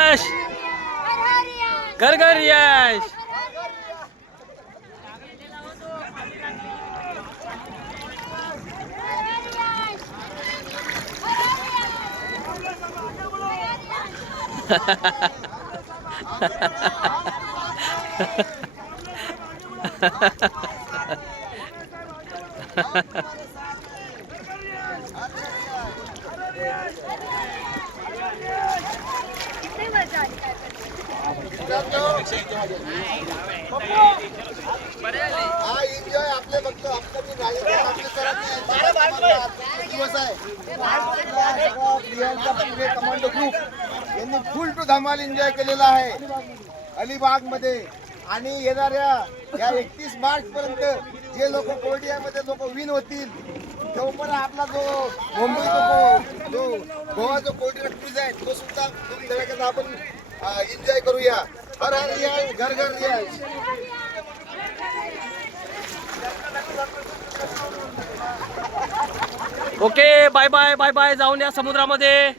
यश घर घर यश. Commando group यांनी फुल टू धमाल एन्जॉय केलेला आहे अलिबाग मध्ये. आणि येणाऱ्या या 31 मार्च पर्यंत जे लोक कोर्डियामध्ये लोक विन होतील तेव्हा आपला जो मुंबईचा जो गोवा जो कोर्डिया क्रूज आहे तो सुद्धा धडाक्यात आपण एन्जॉय करूया. हर हर रियाज घर घर रियाज. Okay bye bye bye bye. जाऊन या समुद्रामध्ये.